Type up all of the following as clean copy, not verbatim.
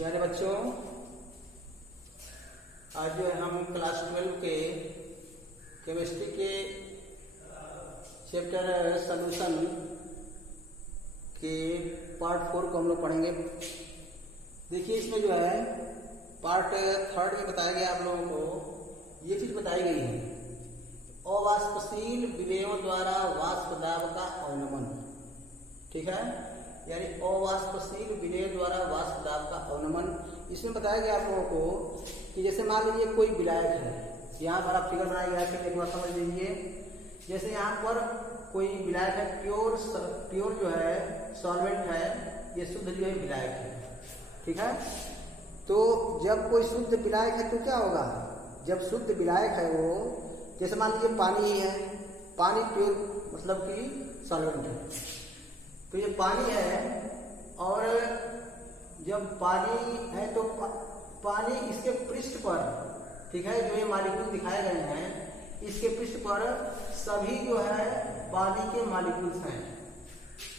प्यारे बच्चों, आज जो है हम क्लास 12 के केमिस्ट्री के चैप्टर सॉल्यूशन के पार्ट 4 को हम लोग पढ़ेंगे। देखिए, इसमें जो है पार्ट 3 में बताया गया आप लोगों को ये चीज बताई गई है, अवाष्पशील विलेयों द्वारा वाष्प दाब का अवनमन। ठीक है, यानी अवाष्पशील विलेय द्वारा वाष्प दाब का अवनमन। इसमें बताया गया आप लोगों को कि जैसे मान लीजिए कोई विलायक है, यहाँ पर आप फिगर बनाया गया है, एक बार समझ लीजिए। जैसे यहाँ पर कोई विलायक है, प्योर जो है सॉल्वेंट है, ये शुद्ध जो है विलायक है। ठीक है, तो जब कोई शुद्ध विलायक है तो क्या होगा, जब शुद्ध विलायक है वो, जैसे मान लीजिए पानी ही है, पानी प्योर मतलब कि सॉल्वेंट है, तो ये पानी है और जब पानी है तो पानी इसके पृष्ठ पर, ठीक है, जो ये मॉलिक्यूल दिखाए गए हैं, इसके पृष्ठ पर सभी जो है पानी के मॉलिक्यूल्स हैं।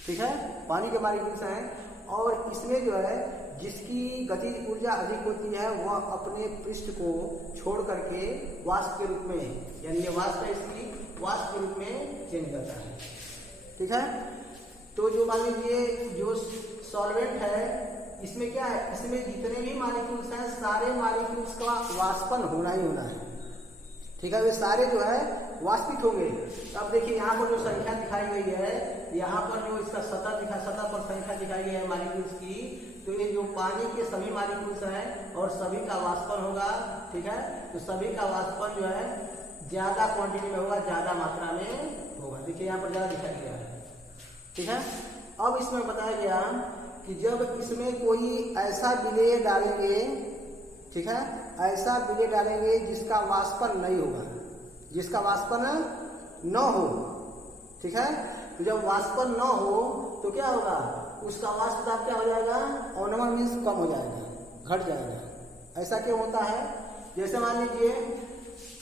ठीक है, पानी के मॉलिक्यूल्स हैं और इसमें जो है जिसकी गतिज ऊर्जा अधिक होती है वह अपने पृष्ठ को छोड़ करके वाष्प के रूप में, यानी ये वाष्प है, इसकी वाष्प के रूप में चेंज करता है। ठीक है, तो जो मान लीजिए जो सॉल्वेंट है, इसमें क्या है, इसमें जितने भी मॉलिक्यूल्स हैं सारे मॉलिक्यूल्स का वाष्पन होना ही होना है। ठीक है, वे सारे जो है वाष्पित होंगे। अब देखिए यहाँ पर जो संख्या दिखाई गई है, यहाँ पर जो इसका सतह पर संख्या दिखाई गई है मॉलिक्यूल्स की, तो ये जो पानी के सभी मॉलिक्यूल्स हैं और सभी का वाष्पन होगा। ठीक है, तो सभी का वाष्पन जो है ज्यादा क्वांटिटी में होगा, ज्यादा मात्रा में होगा। देखिए यहाँ पर ज्यादा दिखाई गया है। ठीक है, अब इसमें बताया गया कि जब इसमें कोई ऐसा विलेय डालेंगे, ठीक है, ऐसा विलेय डालेंगे जिसका वाष्पन नहीं होगा, जिसका वाष्पन न हो। ठीक है, तो जब वाष्पन न हो तो क्या होगा, उसका वाष्प दाब क्या हो जाएगा, अवनमन मीन्स कम हो जाएगा, घट जाएगा। ऐसा क्यों होता है, जैसे मान लीजिए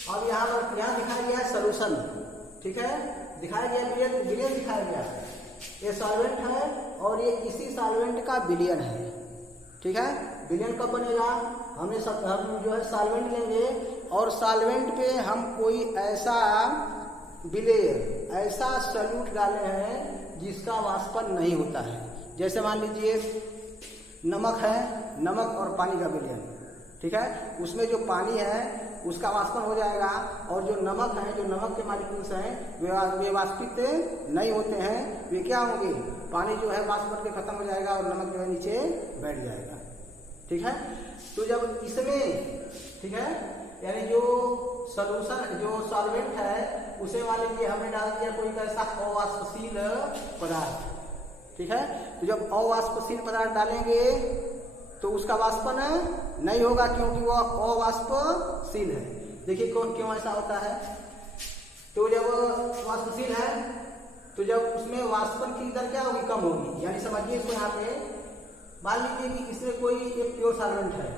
अब यहाँ दिखाया गया है सॉल्यूशन। ठीक है, दिखाया गया विलेय दिखाया गया है, ये सॉल्वेंट है और ये इसी सॉल्वेंट का विलयन है। ठीक है, विलयन कब बनेगा, हम जो है सॉल्वेंट लेंगे और सॉल्वेंट पे हम कोई ऐसा विलेय, ऐसा सॉल्यूट डाले हैं जिसका वाष्पन नहीं होता है। जैसे मान लीजिए नमक है, नमक और पानी का विलयन। ठीक है, उसमें जो पानी है उसका वाष्पन हो जाएगा और जो नमक है, जो नमक के मॉलिक्यूल्स हैं वे वाष्पित नहीं होते हैं, वे क्या होंगे, पानी जो है वाष्प करके खत्म हो जाएगा और नमक जो है नीचे बैठ जाएगा। ठीक है, तो जब इसमें, ठीक है, यानी जो सॉल्यूशन जो सॉल्वेंट है उसे मान लीजिए हमने डाल दिया कोई ऐसा अवाष्पशील पदार्थ। ठीक है, तो जब अवाष्पशील पदार्थ डालेंगे तो उसका वाष्पन नहीं होगा क्योंकि वह अवाष्पशील है। देखिए क्यों ऐसा होता है, तो जब वाष्पशील है तो जब उसमें वाष्पन की दर क्या होगी, कम होगी। यानी समझिए इसको, यहाँ पे मान लीजिए कि इसमें कोई एक प्योर सॉल्वेंट है।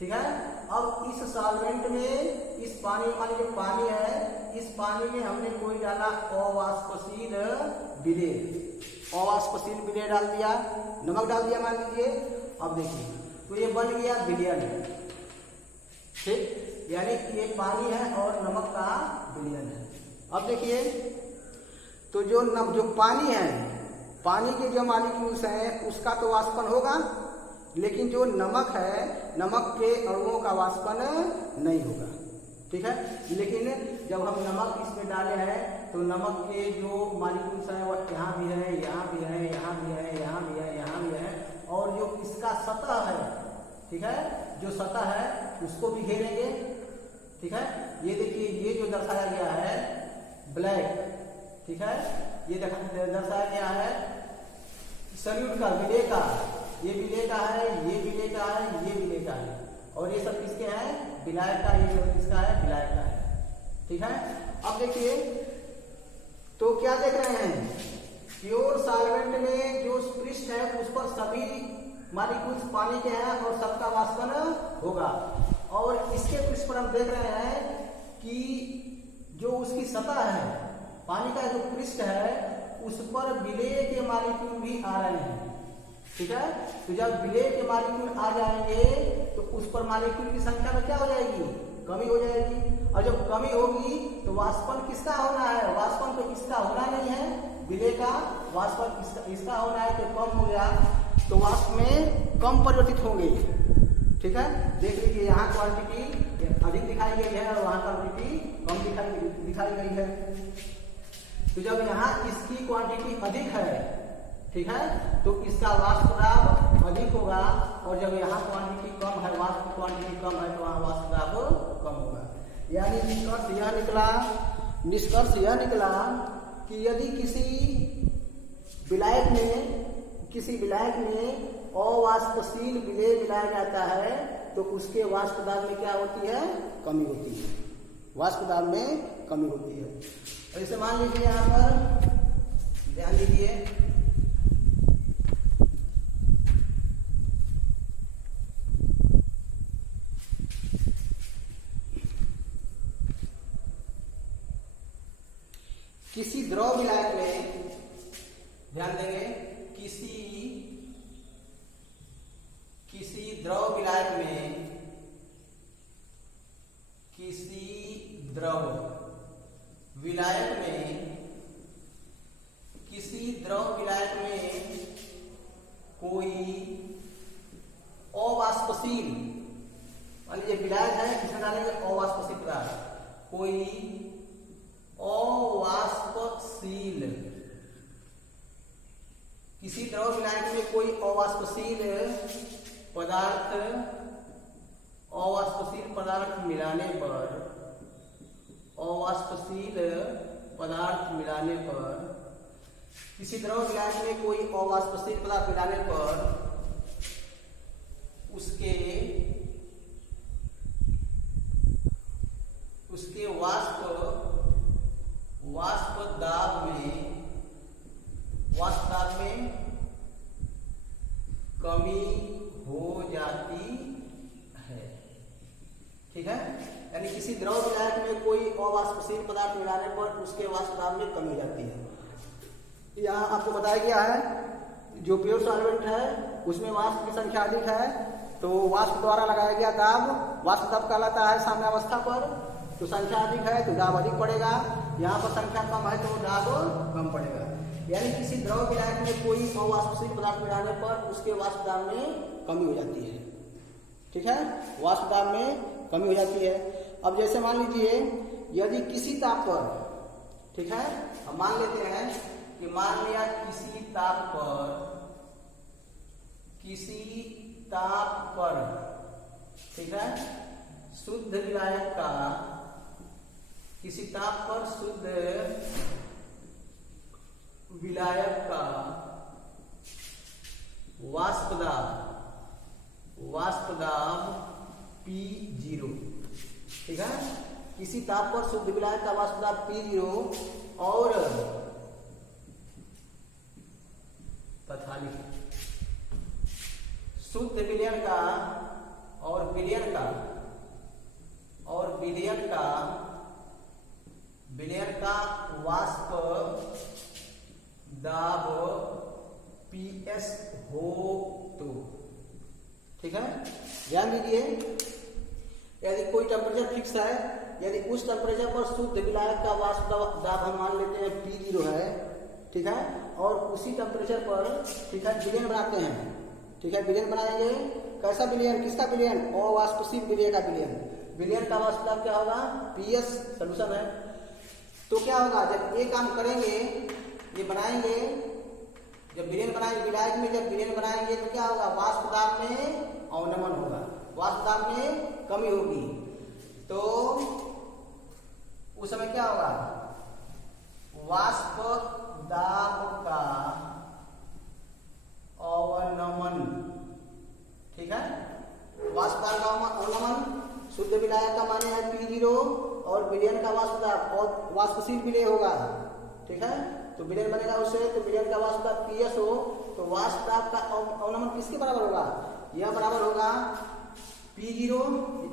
ठीक है, अब इस सॉल्वेंट में इस पानी, मान लीजिए पानी है, इस पानी में हमने कोई डाला अवाष्पशील विलेय, अवाष्पशील विलेय डाल दिया, नमक डाल दिया मान लीजिए। अब देखिए तो ये बन गया विलयन। ठीक, यानी ये पानी है और नमक का विलयन है। अब देखिए तो जो पानी है, पानी के जो मॉलिक्यूल्स हैं उसका तो वाष्पन होगा, लेकिन जो नमक है, नमक के अणुओं का वाष्पन नहीं होगा। ठीक है, लेकिन जब हम नमक इसमें डाले हैं तो नमक के जो मॉलिक्यूल्स हैं वो यहाँ भी है, यहाँ भी है, यहाँ भी है, यहाँ भी है, यहाँ भी है, और जो इसका सतह है, ठीक है, जो सतह है उसको भी घेरेंगे। ठीक है, ये देखिए ये जो दर्शाया गया है ब्लैक, ठीक है, ये दर्शाया गया है सॉल्यूट का, विलेय का, ये विलेय का है, ये विलेय का है, ये विलेय का है, और ये सब किसके हैं, विलायक का, ये सब किसका है, विलायक का है। ठीक है, अब देखिए तो क्या देख रहे हैं, प्योर सॉल्वेंट में जो पृष्ठ है उस पर सभी मॉलिक्यूल्स पानी के हैं और सबका वाष्पन होगा, और इसके पृष्ठ पर हम देख रहे हैं कि जो उसकी सतह है, पानी का जो पृष्ठ है उस पर विलेय के मॉलिक्यूल भी आ रहे हैं। ठीक है। तो जब विलेय के मॉलिक्यूल आ जाएंगे तो उस पर मॉलिक्यूल की संख्या में क्या हो जाएगी, कमी हो जाएगी। और जब कमी होगी तो वाष्पन किसका होना है, वाष्पन तो इसका होना नहीं है, विलेय का वाष्पन इसका होना है, तो कम हो गया तो वाष्प में कम परिवर्तित होंगे। ठीक है, देख लीजिए यहाँ क्वांटिटी अधिक दिखाई गई है और वहां क्वांटिटी कम दिखाई गई है। तो जब यहाँ इसकी क्वांटिटी अधिक है, ठीक है, तो इसका वाष्प दाब अधिक होगा, और जब यहाँ क्वांटिटी कम है, वाष्प क्वांटिटी कम है, तो वहाँ वाष्प दाब कम होगा। यानी निष्कर्ष यह निकला कि यदि किसी विलायक में अवाष्पशील विलेय मिलाया जाता है तो उसके वाष्प दाब में क्या होती है, कमी होती है, वाष्प दाब में कमी होती है। ऐसे मान लीजिए यहाँ पर ध्यान दीजिए, किसी द्रव विलायक में, ध्यान देंगे, किसी द्रव विलायक में, किसी द्रव विलायक में कोई अवाष्पशील, मान लीजिए विलायक है, किसमें डालेंगे अवाष्पशील पदार्थ, कोई अवाष्पशील, किसी द्रव विलायक में कोई अवाष्पशील पदार्थ मिलाने पर, किसी द्रव विलायक में कोई अवाष्पशील पदार्थ मिलाने पर उसके वाष्प दाब में कमी हो जाती है। ठीक है, यानी किसी द्रव विलायक में कोई अवाष्पशील पदार्थ मिलाने पर उसके वाष्प दाब में कमी हो जाती है। यहाँ आपको बताया गया है जो प्योर सॉल्वेंट है उसमें वाष्प की संख्या अधिक है, तो वाष्प द्वारा लगाया गया दाब वाष्प दाब कहलाता है साम्यावस्था पर, तो संख्या अधिक है तो दाब अधिक पड़ेगा, यहाँ पर संख्या कम है तो दाब कम पड़ेगा। यानी किसी द्रव विलायक में कोई अवाष्पशील पदार्थ मिलाने पर उसके वाष्प दाब में कमी हो जाती है। ठीक है, वाष्प दाब में कमी हो जाती है। अब जैसे मान लीजिए यदि किसी ताप पर, ठीक है, अब मान लेते हैं कि मान लिया किसी ताप पर, ठीक है, शुद्ध विलायक का, किसी ताप पर शुद्ध विलायक का वाष्प दाब P0, ठीक है, किसी ताप पर शुद्ध विलायक का वाष्प दाब P0 और तथा शुद्ध विलयन का और विलयन का वाष्प दाब PS हो तो, ठीक है, ध्यान दीजिए, यदि कोई टेम्परेचर फिक्स है, यदि उस टेम्परेचर पर शुद्ध विलायक का वाष्प दाब हम मान लेते हैं P0 है, ठीक है, और उसी टेम्परेचर पर, ठीक है, विलयन बनाते हैं, ठीक है, विलयन बनाएंगे, कैसा विलयन, किसका विलयन, अवाष्पशील विलय का विलयन का वाष्प दाब क्या होगा, PS सोल्यूशन है। तो क्या होगा, जब ये काम करेंगे, ये बनाएंगे, जब विलयन बनाएंगे विलायक में, जब विलयन बनाएंगे तो क्या होगा, वाष्प दाब में अवनमन होगा, वाष्प दाब में कमी होगी, तो उस समय क्या होगा, वाष्प दाब का अवनमन, ठीक है, वाष्प दाब का अवनमन, शुद्ध विलायक का माने है P0 और विलयन का वाष्प दाब और वाष्पशील विलय होगा, ठीक है, तो विलयन बनेगा उससे, तो विलयन का वाष्प दाब PS हो, तो वाष्प दाब का अवनमन किसके बराबर होगा, यह बराबर होगा P0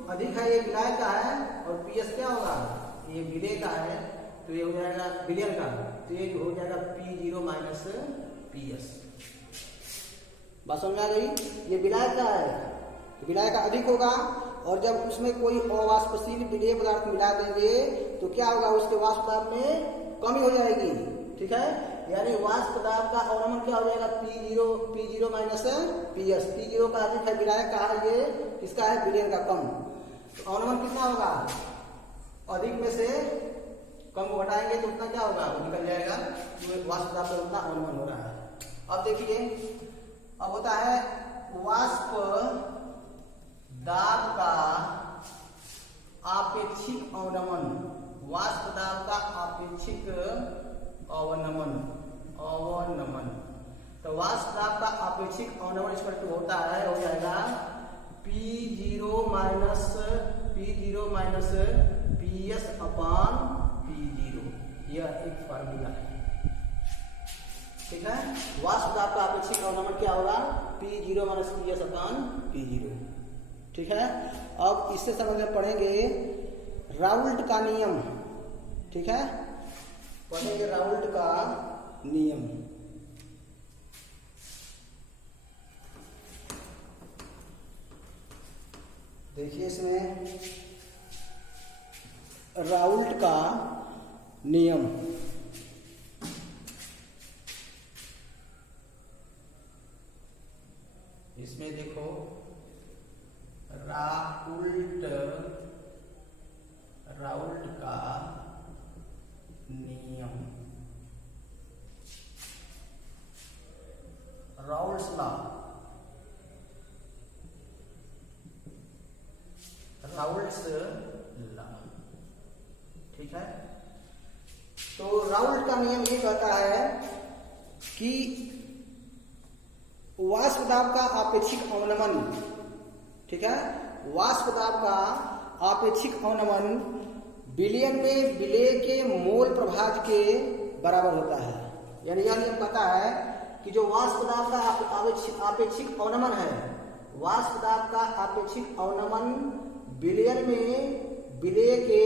अधिक है, ये विलायक का है, और PS क्या होगा, ये विलय का है, तो ये हो जाएगा विलयन का, तो ये हो जाएगा P0 माइनस PS। बात समझ में आ गई। ये विलायक का है, विलायक का अधिक होगा, और जब उसमें कोई अवाष्पशील विलेय पदार्थ मिला देंगे तो क्या होगा, उसके वाष्प दाब में कमी हो जाएगी। ठीक है, यानी वाष्प दाब का अवनमन क्या हो जाएगा, P0 माइनस PS। P0 का अधिक है विलायक का, ये किसका है, विलेयन का कम। तो अवनमन कितना होगा, अधिक में से कम को घटाएंगे तो उतना क्या होगा, वो निकल जाएगा, वाष्प दाब पर उतना अवनमन हो रहा है। अब देखिए, अब होता है वाष्प दाब का आपेक्षिक अवनमन, वाष्प दाब का आपेक्षिक अवनमन। तो वाष्प दाब का आपेक्षिक अवनमन इक्वल टू होता है, हो जाएगा P0 माइनस PS अपान P0। यह एक फार्मूला है। ठीक है, वाष्प दाब का आपेक्षिक अवनमन क्या होगा, P0 माइनस PS अपान P0। ठीक है, अब इससे समझ में पढ़ेंगे राउल्ट का नियम। ठीक है, पढ़ेंगे राउल्ट का नियम। देखिए इसमें राउल्ट का नियम, इसमें देखो राउल्ट का नियम, राउल्ट्स लॉ, राउल्ट्स लॉ। ठीक है, तो राउल्ट का नियम ये कहता है कि वाष्प दाब का आपेक्षिक अवनमन, ठीक है, वाष्प दाब का आपेक्षिक अवनमन विलयन में विलेय के मोल प्रभाज के बराबर होता है। यानी यह नियम कहता है कि जो वाष्प दाब का आपेक्षिक अवनमन है, वाष्प दाब का आपेक्षिक अवनमन विलयन में विलेय के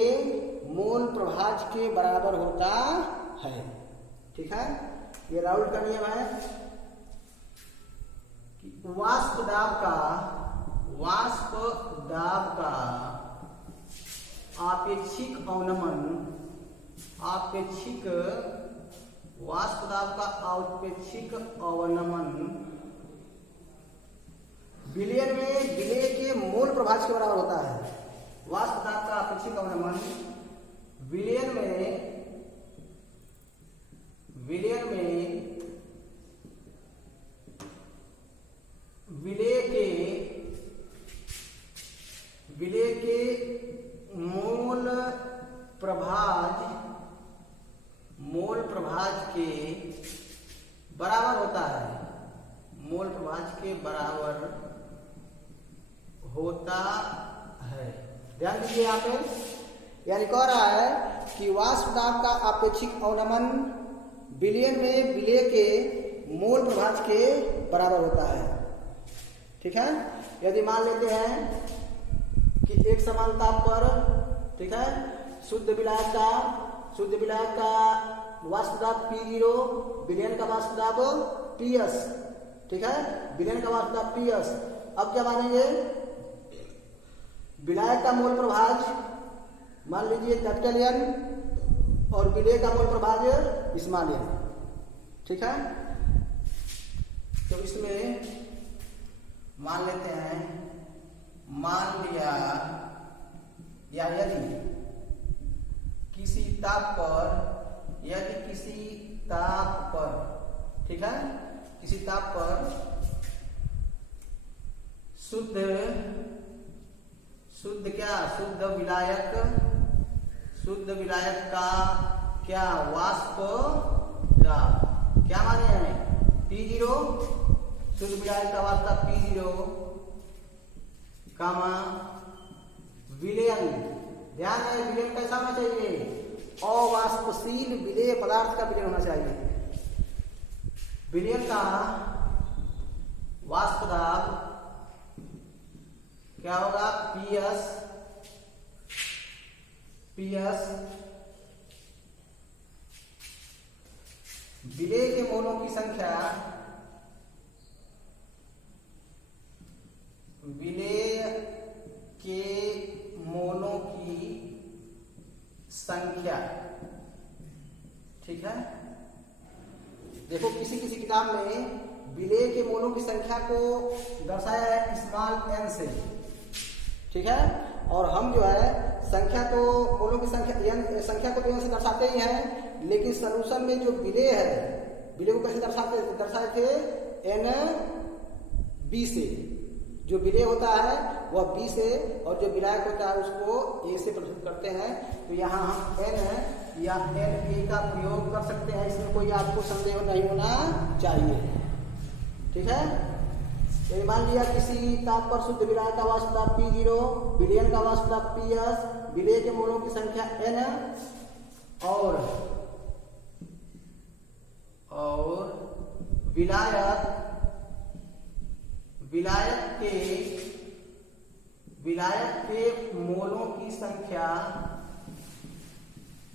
मोल प्रभाज के बराबर होता है। ठीक है, ये राउल्ट का नियम है कि वाष्प दाब का आपेक्षिक अवनमन, वाष्प दाब का आपेक्षिक अवनमन विलयन में विलेय के मोल प्रभाज के बराबर होता है। वाष्प दाब का आपेक्षिक अवनमन विलयन में विलेय के मोल प्रभाज के बराबर होता है, मोल प्रभाज के बराबर होता है। ध्यान दीजिए यहाँ पे, यानी कह रहा है कि वाष्प दाब का आपेक्षिक अवनमन विलयन में विलेय के मोल प्रभाज के बराबर होता है। ठीक है, यदि मान लेते हैं कि एक समान ताप पर, ठीक है, शुद्ध विलायक का वाष्प दाब P0, विलयन का वाष्प दाब PS। ठीक है, विलयन का वाष्प दाब PS। अब क्या मानेंगे, विलायक का मोल प्रभाज मान लीजिए कैपिटल N और विलेय का मोल प्रभाज स्मॉल n। ठीक है, तो इसमें मान लेते हैं, मान लिया या यदि किसी ताप पर, ठीक है, किसी ताप पर शुद्ध विलायक का क्या वाष्प दाब क्या माने हैं, P0, शुद्ध विलायक का वाष्प दाब P0 कामा विलयन। ध्यान है, विलयन कैसा होना चाहिए, अवाष्पशील विलेय पदार्थ का विलयन होना चाहिए। विलयन का वाष्प दाब क्या होगा, PS विलेय के मोलों की संख्या किताब में विलेय के मोलों की संख्या को दर्शाया है स्मॉल n से, ठीक है। और हम जो है संख्या तो मोलों की संख्या को तो n से दर्शाते ही हैं, लेकिन सॉल्यूशन में जो विलेय है, विलेय को कैसे दर्शाए थे NB से। जो विलेय होता है वह B से और जो विलायक होता है उसको A से प्रदर्शित करते हैं। तो यहाँ हम N या NA का प्रयोग कर सकते हैं, इसमें कोई आपको संदेह नहीं होना चाहिए, ठीक है। यदि मान लिया किसी ताप पर शुद्ध विलायक का वाष्प P0, विलयन का वाष्प PS, विलेय के मोलों की संख्या N और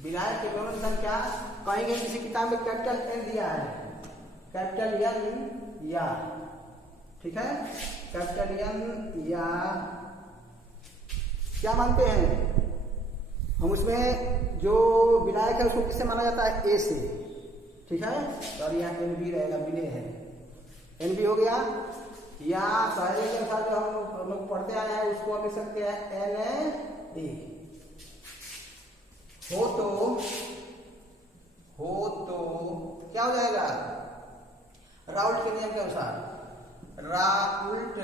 विलायक के मोलों की संख्या, कहेंगे किसी किताब में कैपिटल N दिया है, कैपिटल N या, ठीक है, कैपिटल N या क्या मानते हैं हम, उसमें जो विलायक है उसको किससे माना जाता है A से, ठीक है। और यहाँ NB रहेगा, विलेय है, NB हो गया। या पहले के अनुसार जो हम लोग पढ़ते आए हैं उसको हम लिख सकते हैं NA। हो तो क्या हो जाएगा, राउल्ट के नियम के अनुसार, राउल्ट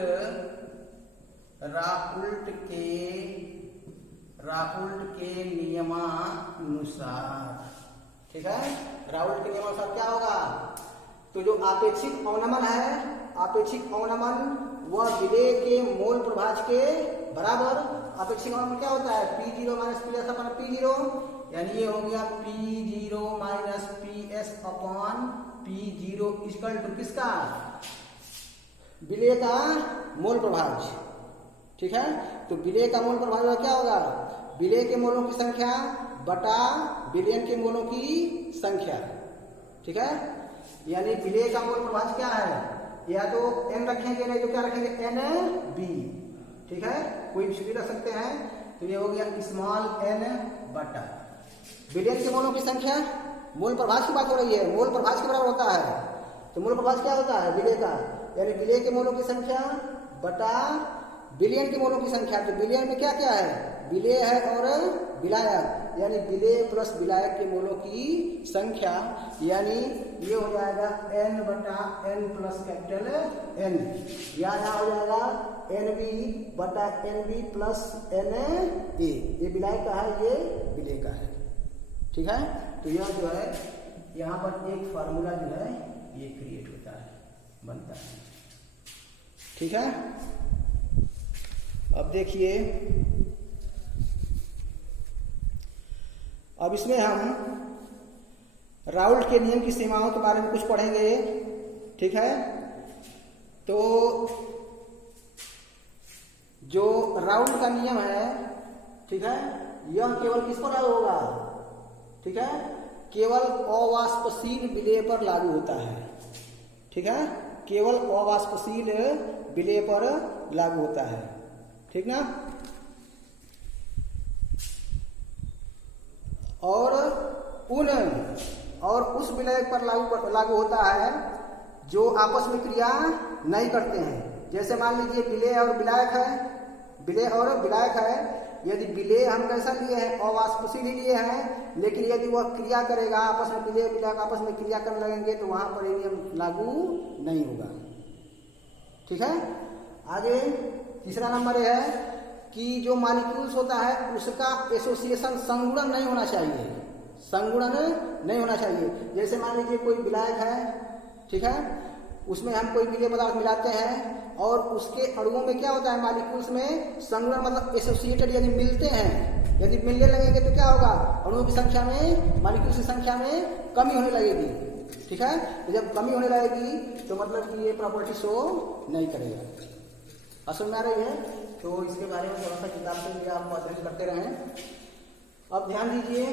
के नियमानुसार, ठीक है। राउल्ट के नियमानुसार क्या होगा, तो जो आपेक्षिक अवनमन है, आपेक्षिक अवनमन वह विलेय के मोल प्रभाज के बराबर। आपेक्षिक अवनमन क्या होता है, P0 minus PS upon P0, यानी ये हो गया P0 minus PS upon P0 equal to किसका, विलेय का मोल प्रभाज, ठीक है। तो विलेय का मोल प्रभाज क्या होगा, विलेय के मोलों की संख्या बटा विलयन के मोलों की संख्या, ठीक है। यानी विलेय का मोल प्रभाज क्या है, या तो N रखेंगे, नहीं तो क्या रखेंगे NB, ठीक है, कोई भी रख सकते हैं। तो ये हो गया स्मॉल n बटा विलयन के मोलों की संख्या। मोल प्रभाज की बात हो रही है, मोल प्रभाज के बराबर होता है। तो मोल प्रभाज क्या होता है, विलेय का, यानी विलेय के मोलों की संख्या बटा विलयन के मोलों की संख्या। तो विलयन में क्या क्या है, विलेय है और विलायक, यानी विलेय प्लस विलायक के मोलों की संख्या, यानी ये हो जाएगा n बटा n प्लस कैपिटल N, या यहाँ हो जाएगा NB बटा NB प्लस NA। ये विलायक का है, ये विलेय का है, ठीक है। तो यह जो है यहाँ पर एक फार्मूला जो है ये क्रिएट होता है, बनता है, ठीक है। अब देखिए, अब इसमें हम राउल्ट के नियम की सीमाओं के बारे में कुछ पढ़ेंगे, ठीक है। तो जो राउल्ट का नियम है, ठीक है, यह केवल किस पर लागू होगा, ठीक है, केवल अवाष्पशील विलेय पर लागू होता है, ठीक है, केवल अवाष्पशील विलेय पर लागू होता है, ठीक ना। और उस विलायक पर लागू होता है जो आपस में क्रिया नहीं करते हैं। जैसे मान लीजिए विलेय और विलायक है, विलेय और विलायक है, यदि विलेय हम कैसा लिए हैं, अवाष्पशील ही लिए हैं, लेकिन यदि वह क्रिया करेगा आपस में, विलेय विलायक आपस में क्रिया करने लगेंगे तो वहां पर ये नियम लागू नहीं होगा, ठीक है। आगे तीसरा नंबर है कि जो मॉलिक्यूल्स होता है उसका एसोसिएशन संगुणन नहीं होना चाहिए, संगुणन नहीं होना चाहिए। जैसे मान लीजिए कोई विलायक है, ठीक है, उसमें हम कोई विलेय पदार्थ मिलाते हैं और उसके अणुओं में क्या होता है, मॉलिक्यूल्स में संगुणन मतलब एसोसिएटेड, यदि मिलते हैं, यदि मिलने लगेंगे तो क्या होगा, अणुओं की संख्या में, मॉलिक्यूल्स की संख्या में कमी होने लगेगी, ठीक है। तो जब कमी होने लगेगी तो मतलब कि ये प्रॉपर्टी शो नहीं करेगा। समझ में आ रही है। तो इसके बारे में थोड़ा सा किताब से भी आप अध्ययन करते रहें। अब ध्यान दीजिए,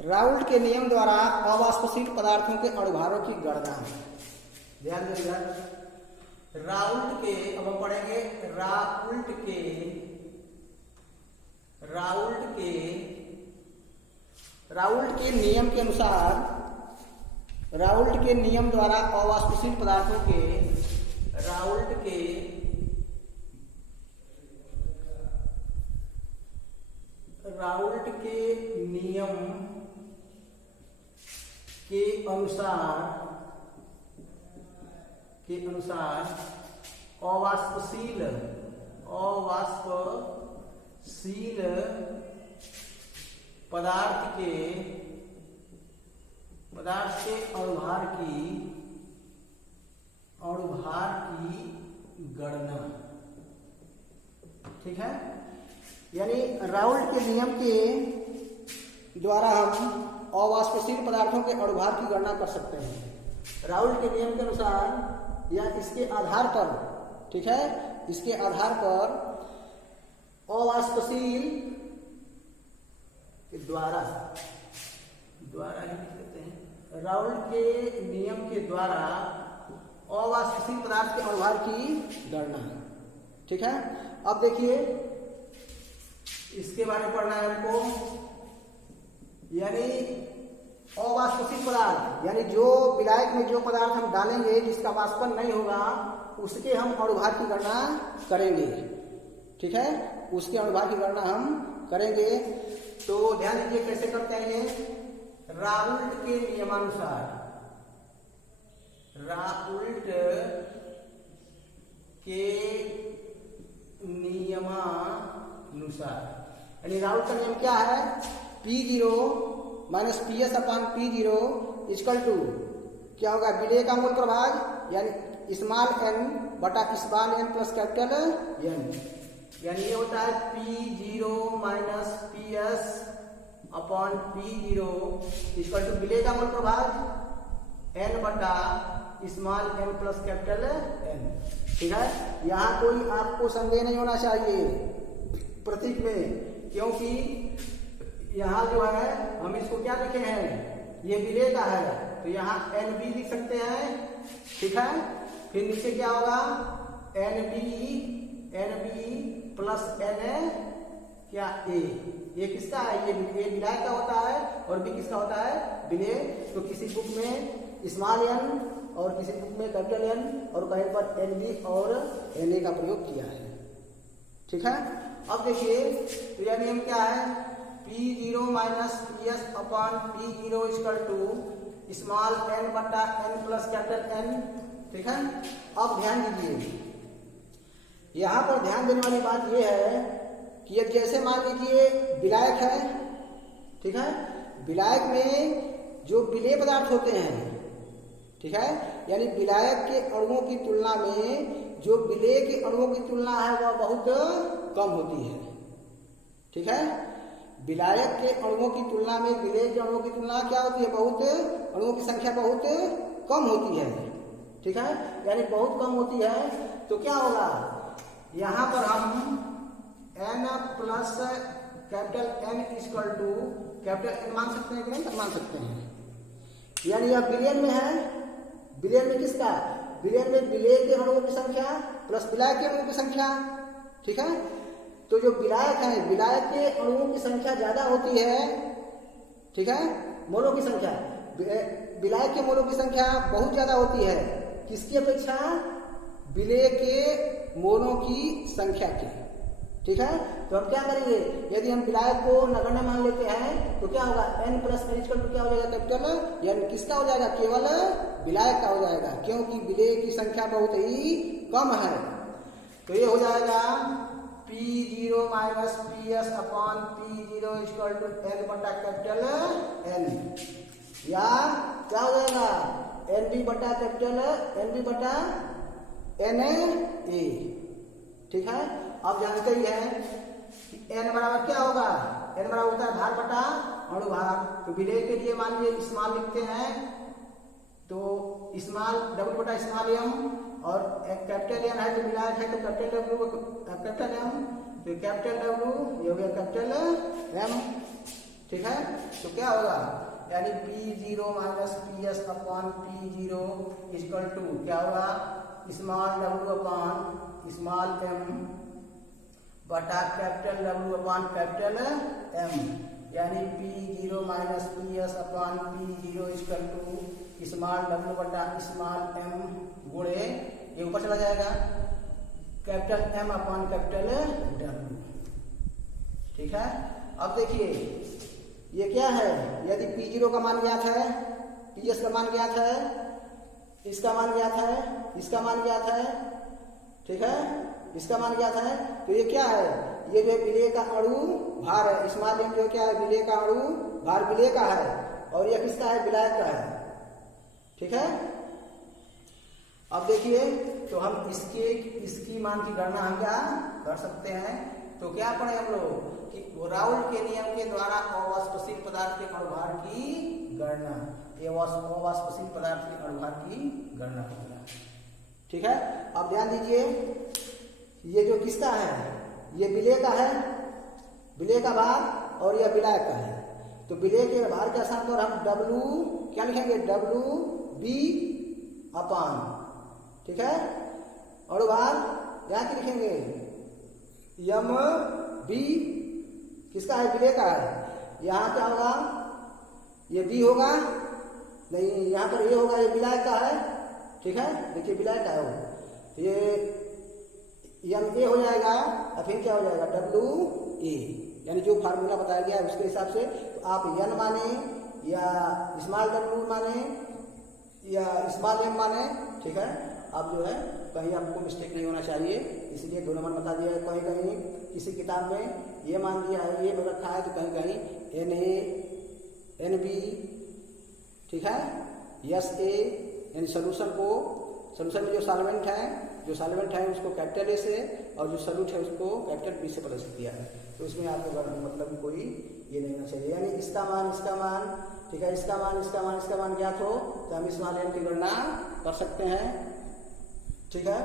राउल्ट के नियम द्वारा अवाष्पशील पदार्थों के अणुभारों की गणना। ध्यान दीजिएगा, राउल्ट के, अब हम पढ़ेंगे राउल्ट के नियम के अनुसार, राउल्ट के नियम द्वारा अवाष्पशील पदार्थों के, राउल्ट के नियम के अनुसार अवाष्पशील पदार्थ के अणुभार की गणना। ठीक है, यानी राउल्ट के नियम के द्वारा हम अवाष्पशील पदार्थों के अणुभार की गणना कर सकते हैं। राउल्ट के नियम के अनुसार या इसके आधार पर, ठीक है, इसके आधार पर अवाष्पशील के द्वारा ही कहते हैं, राउल्ट के नियम के द्वारा अवाष्पशील पदार्थ के अणुभार की गणना। ठीक है, अब देखिए इसके बारे में पढ़ना है हमको, यानी अवाष्पशील पदार्थ, यानी जो विलायक में जो पदार्थ हम डालेंगे जिसका वाष्पन नहीं होगा उसके हम अणुभार की गणना करेंगे। ठीक है, उसके अणुभार की गणना हम करेंगे। तो ध्यान दीजिए कैसे करते हैं ये, राउल्ट के नियमानुसार, राउल्ट के नियमानुसार, यानी राउल्ट का नियम क्या है, P0 minus PS upon P0 equal to क्या होगा, विलेय का मूल प्रभाग यानी स्मॉल n बटा small n plus capital N, यानी ये होता है P0 minus PS upon P0 equal to विलेय का मूल प्रभाग n बटा small n plus capital N। ठीक है, यहाँ कोई आपको संदेह नहीं होना चाहिए प्रतीक में, क्योंकि यहाँ जो है हम इसको क्या लिखे हैं, ये विलेय का है तो यहाँ NB लिख सकते हैं। ठीक है, फिर नीचे क्या होगा, NB प्लस Na क्या A, ये किसका है, ये विलायक का होता है और B किसका होता है, विलेय। तो किसी बुक में स्मॉल n और किसी बुक में कैपिटल N और कहीं पर NB और Na का प्रयोग किया है। ठीक है, अब देखिए तो यह नियम क्या है, P0 minus PS upon P0 equal to small n बटा n प्लस कैपिटल N। ठीक है, अब ध्यान दीजिए, यहाँ पर ध्यान देने वाली बात यह है कि ये जैसे मान लीजिए विलायक है, ठीक है, विलायक में जो विलेय पदार्थ होते हैं, ठीक है, यानी विलायक के अणुओं की तुलना में जो विलेय के अणुओं की तुलना है वह बहुत कम होती है। ठीक है, विलायक के अणुओं की तुलना में विलेय के अणुओं की तुलना क्या होती है, बहुत अणुओं की संख्या बहुत कम होती है। ठीक है, यानी बहुत कम होती है तो क्या होगा, यहाँ पर हम n plus capital N equal to capital N मान सकते हैं कि नहीं मान सकते हैं, यानी यह बिलियन में है, बिलियन में किसका, बिलियन में विलेय के अणुओं की संख्या प्लस विलायक के अणुओं की संख्या। ठीक है, तो जो विलायक है, विलायक के अणुओं की संख्या ज्यादा होती है। ठीक है, मोलों की संख्या, विलायक के मोलों की संख्या बहुत ज्यादा होती है किसकी अपेक्षा, विलेय के मोलों की संख्या की। ठीक है, तो हम क्या करेंगे, यदि हम विलायक को नगण्य मान लेते हैं तो क्या होगा, n plus n equal to क्या हो जाएगा, कैपिटल यानी किसका हो जाएगा, केवल विलायक का हो जाएगा, क्योंकि विलेय की संख्या बहुत ही कम है। तो ये हो जाएगा P0 minus PS upon P0 equal to n बटा कैपिटल N, या क्या हो जाएगा, NB बटा कैपिटल NB बटा Na। ठीक है, आप जानते ही हैं कि n बराबर क्या होगा, n बराबर होता है भार बटा अणुभार। तो विलेय के लिए मान लीजिए स्मॉल लिखते हैं तो स्मॉल डबल बटा स्मॉल m, और कैपिटल N है तो विलायक है तो कैपिटल W कैपिटल M, तो कैपिटल W ये हो गया कैपिटल M। ठीक है। तो क्या होगा, यानी P0 minus PS upon P0 equal to क्या होगा, small w upon small m बटा capital W upon capital M, यानी P0 minus PS upon P0 equal to small w बटा स्मॉल m गुणे ये ऊपर चला जाएगा capital M upon capital W, ठीक है। अब देखिए ये क्या है, यदि P0 का मान ज्ञात है, PS का मान ज्ञात है, इसका मान ज्ञात है, इसका मान ज्ञात है, ठीक है, इसका मान ज्ञात है, तो ये क्या है, ये जो विलेय का अणु भार है, स्मॉल m जो क्या है विलेय का अणु भार विलेय का है, और ये किसका है, विलायक का है, ठीक है। अब देखिए तो हम इसकी मान की गणना हम क्या कर सकते हैं, तो क्या पढ़े हम लोग कि राउल के नियम के द्वारा अवाष्पशील पदार्थ के अणुभार की गणना, अवाष्पशील पदार्थ के अणुभार की गणना होगा, ठीक है। अब ध्यान दीजिए ये जो किसका है, ये विलेय का है, विलेय का भार, और यह विलायक का है, तो विलेय के भार के स्थान पर हम W क्या लिखेंगे, WB अपान, ठीक है, अणुभार यहाँ क्या लिखेंगे, MB किसका है, विलेय का है, यहाँ क्या होगा, ये B होगा, नहीं यहाँ पर ये होगा, ये विलायक का है, ठीक है, देखिए विलायक का है वो, ये MA हो जाएगा, और फिर क्या हो जाएगा WA, यानी जो फार्मूला बताया गया है उसके हिसाब से, तो आप N माने या स्मॉल w माने या स्मॉल m माने, ठीक है। अब जो है कहीं आपको मिस्टेक नहीं होना चाहिए, इसलिए 2 नंबर बता दिया है, कहीं कहीं किसी किताब में ये मान दिया है, ये रखा है, तो कहीं कहीं NA NB, ठीक है, SA, यानी सोल्यूशन में जो सॉल्वेंट है उसको कैपिटल A से, और जो सॉल्यूट है उसको कैपिटल B से प्रदर्शित किया है, तो इसमें आपको मतलब कोई ये नहीं होना चाहिए, यानी इसका मान, ठीक है, इसका मान ज्ञात हो तो हम स्मॉल m की गणना कर सकते हैं, ठीक है।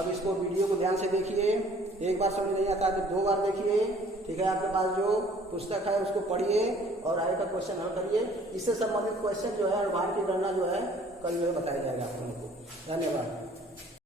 अब इसको वीडियो को ध्यान से देखिए, एक बार समझ नहीं आता तो 2 बार देखिए, ठीक है। आपके पास जो पुस्तक है उसको पढ़िए और आगे का क्वेश्चन हल करिए, इससे संबंधित क्वेश्चन जो है अणुभार की गणना जो है कल जो है बताया जाएगा आप लोगों को। धन्यवाद।